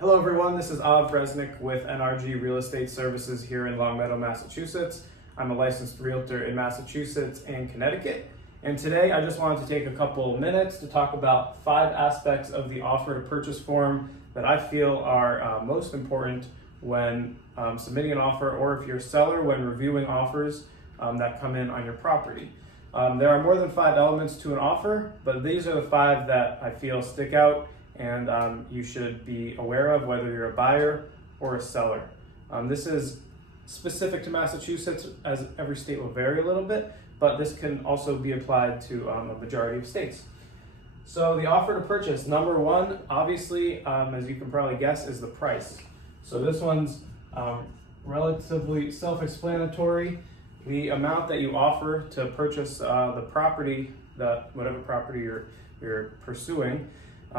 Hello everyone, this is Av Resnick with NRG Real Estate Services here in Longmeadow, Massachusetts. I'm a licensed realtor in Massachusetts and Connecticut. And today I just wanted to take a couple minutes to talk about 5 aspects of the offer to purchase form that I feel are most important when submitting an offer, or if you're a seller, when reviewing offers that come in on your property. There are more than 5 elements to an offer, but these are the 5 that I feel stick out and you should be aware of whether you're a buyer or a seller. This is specific to Massachusetts, as every state will vary a little bit, but this can also be applied to a majority of states. So the offer to purchase, number 1, obviously, as you can probably guess, is the price. So this one's relatively self-explanatory. The amount that you offer to purchase the property, whatever property you're pursuing,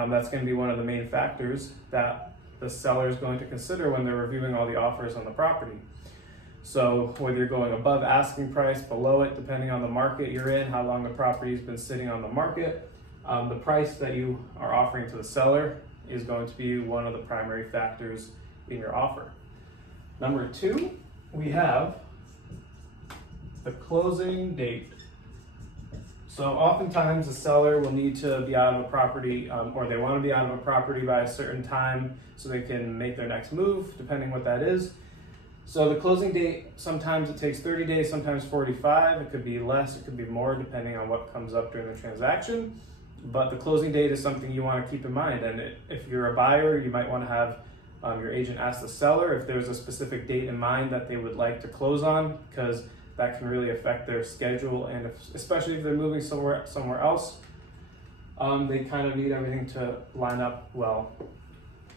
that's going to be one of the main factors that the seller is going to consider when they're reviewing all the offers on the property. So whether you're going above asking price, below it, depending on the market you're in, how long the property's been sitting on the market, the price that you are offering to the seller is going to be one of the primary factors in your offer. Number 2, we have the closing date. So oftentimes the seller will need to be out of a property, or they want to be out of a property by a certain time so they can make their next move, depending what that is. So the closing date, sometimes it takes 30 days, sometimes 45. It could be less, it could be more, depending on what comes up during the transaction. But the closing date is something you want to keep in mind. And if you're a buyer, you might want to have your agent ask the seller if there's a specific date in mind that they would like to close on, because that can really affect their schedule, and especially if they're moving somewhere else, they kind of need everything to line up well.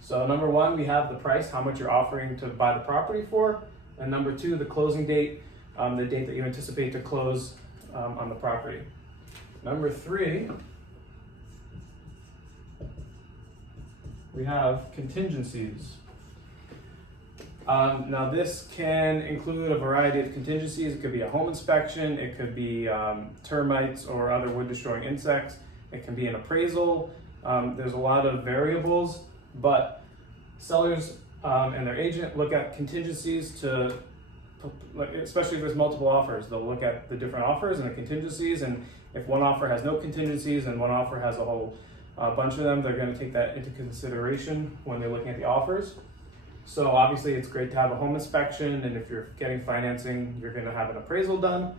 So number 1, we have the price, how much you're offering to buy the property for, and number 2, the closing date, the date that you anticipate to close on the property. Number 3, we have contingencies. Now this can include a variety of contingencies. It could be a home inspection, it could be termites or other wood destroying insects, it can be an appraisal. There's a lot of variables, but sellers and their agent look at contingencies to, especially if there's multiple offers, they'll look at the different offers and the contingencies, and if one offer has no contingencies and one offer has a whole bunch of them, they're going to take that into consideration when they're looking at the offers. So obviously it's great to have a home inspection, and if you're getting financing, you're going to have an appraisal done.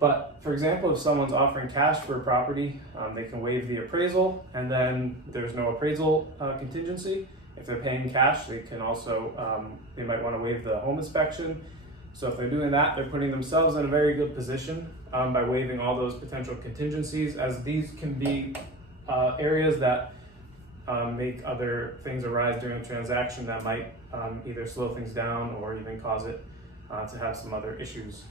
But for example, if someone's offering cash for a property, they can waive the appraisal, and then there's no appraisal contingency. If they're paying cash, they can also, they might want to waive the home inspection. So if they're doing that, they're putting themselves in a very good position by waiving all those potential contingencies, as these can be areas that make other things arise during a transaction that might either slow things down or even cause it to have some other issues.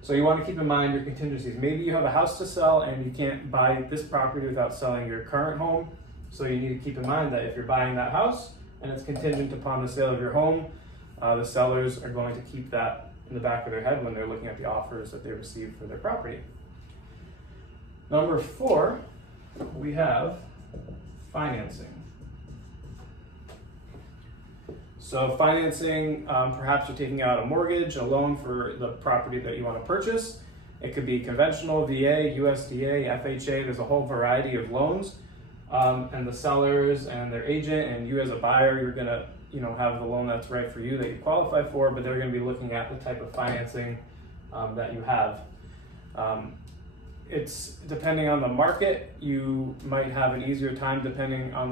So you want to keep in mind your contingencies. Maybe you have a house to sell and you can't buy this property without selling your current home. So you need to keep in mind that if you're buying that house and it's contingent upon the sale of your home, the sellers are going to keep that in the back of their head when they're looking at the offers that they receive for their property. Number 4, we have financing. So financing, perhaps you're taking out a mortgage, a loan for the property that you want to purchase. It could be conventional, VA, USDA, FHA, there's a whole variety of loans. And the sellers and their agent and you as a buyer, you're gonna have the loan that's right for you, that you qualify for, but they're gonna be looking at the type of financing that you have. It's depending on the market, you might have an easier time depending on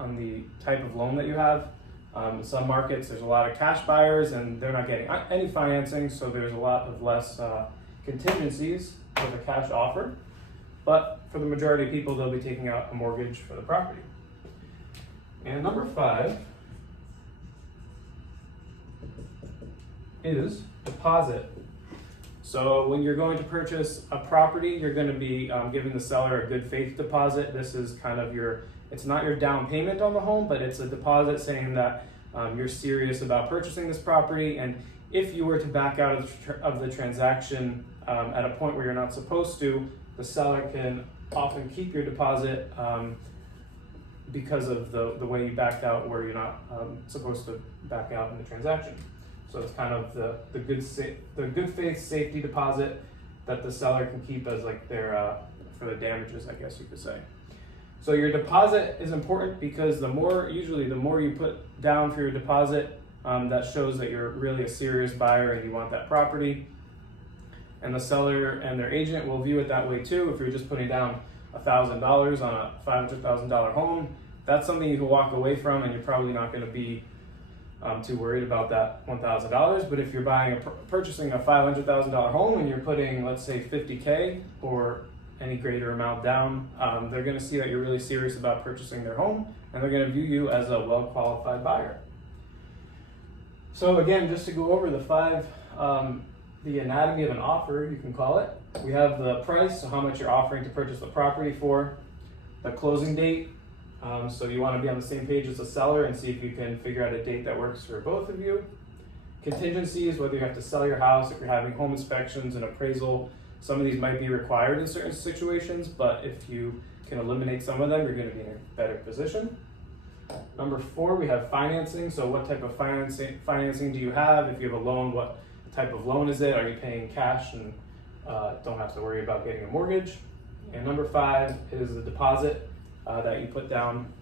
on the type of loan that you have. In some markets, there's a lot of cash buyers and they're not getting any financing, so there's a lot of less contingencies with a cash offer. But for the majority of people, they'll be taking out a mortgage for the property. And number 5 is deposit. So when you're going to purchase a property, you're going to be giving the seller a good faith deposit. This is kind of it's not your down payment on the home, but it's a deposit saying that you're serious about purchasing this property. And if you were to back out of the transaction at a point where you're not supposed to, the seller can often keep your deposit because of the way you backed out where you're not supposed to back out in the transaction. So it's kind of the good faith safety deposit that the seller can keep as like their for the damages, I guess you could say. So your deposit is important because usually the more you put down for your deposit, that shows that you're really a serious buyer and you want that property. And the seller and their agent will view it that way too. If you're just putting down $1,000 on a $500,000 home, that's something you can walk away from, and you're probably not going to be too worried about that $1,000. But if you're purchasing a $500,000 home and you're putting, let's say, $50K or any greater amount down, they're going to see that you're really serious about purchasing their home, and they're going to view you as a well-qualified buyer. So again, just to go over the anatomy of an offer, you can call it. We have the price, so how much you're offering to purchase the property for, the closing date. So you want to be on the same page as the seller and see if you can figure out a date that works for both of you. Contingencies, whether you have to sell your house, if you're having home inspections and appraisal. Some of these might be required in certain situations, but if you can eliminate some of them, you're going to be in a better position. Number 4, we have financing. So what type of financing do you have? If you have a loan, what type of loan is it? Are you paying cash and don't have to worry about getting a mortgage? And number 5 is the deposit that you put down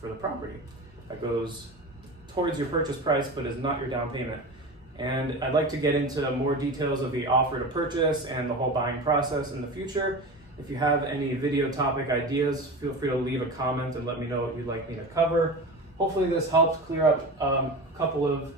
for the property. That goes towards your purchase price, but is not your down payment. And I'd like to get into more details of the offer to purchase and the whole buying process in the future. If you have any video topic ideas, feel free to leave a comment and let me know what you'd like me to cover. Hopefully this helped clear up a couple of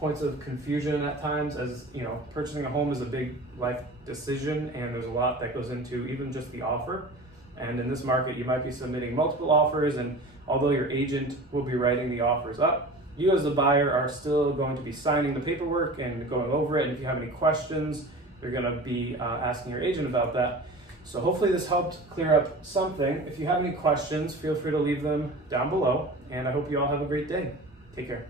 points of confusion at times, as you know, purchasing a home is a big life decision and there's a lot that goes into even just the offer. And in this market, you might be submitting multiple offers, and although your agent will be writing the offers up, you as the buyer are still going to be signing the paperwork and going over it. And if you have any questions, you're going to be asking your agent about that. So hopefully this helped clear up something. If you have any questions, feel free to leave them down below. And I hope you all have a great day. Take care.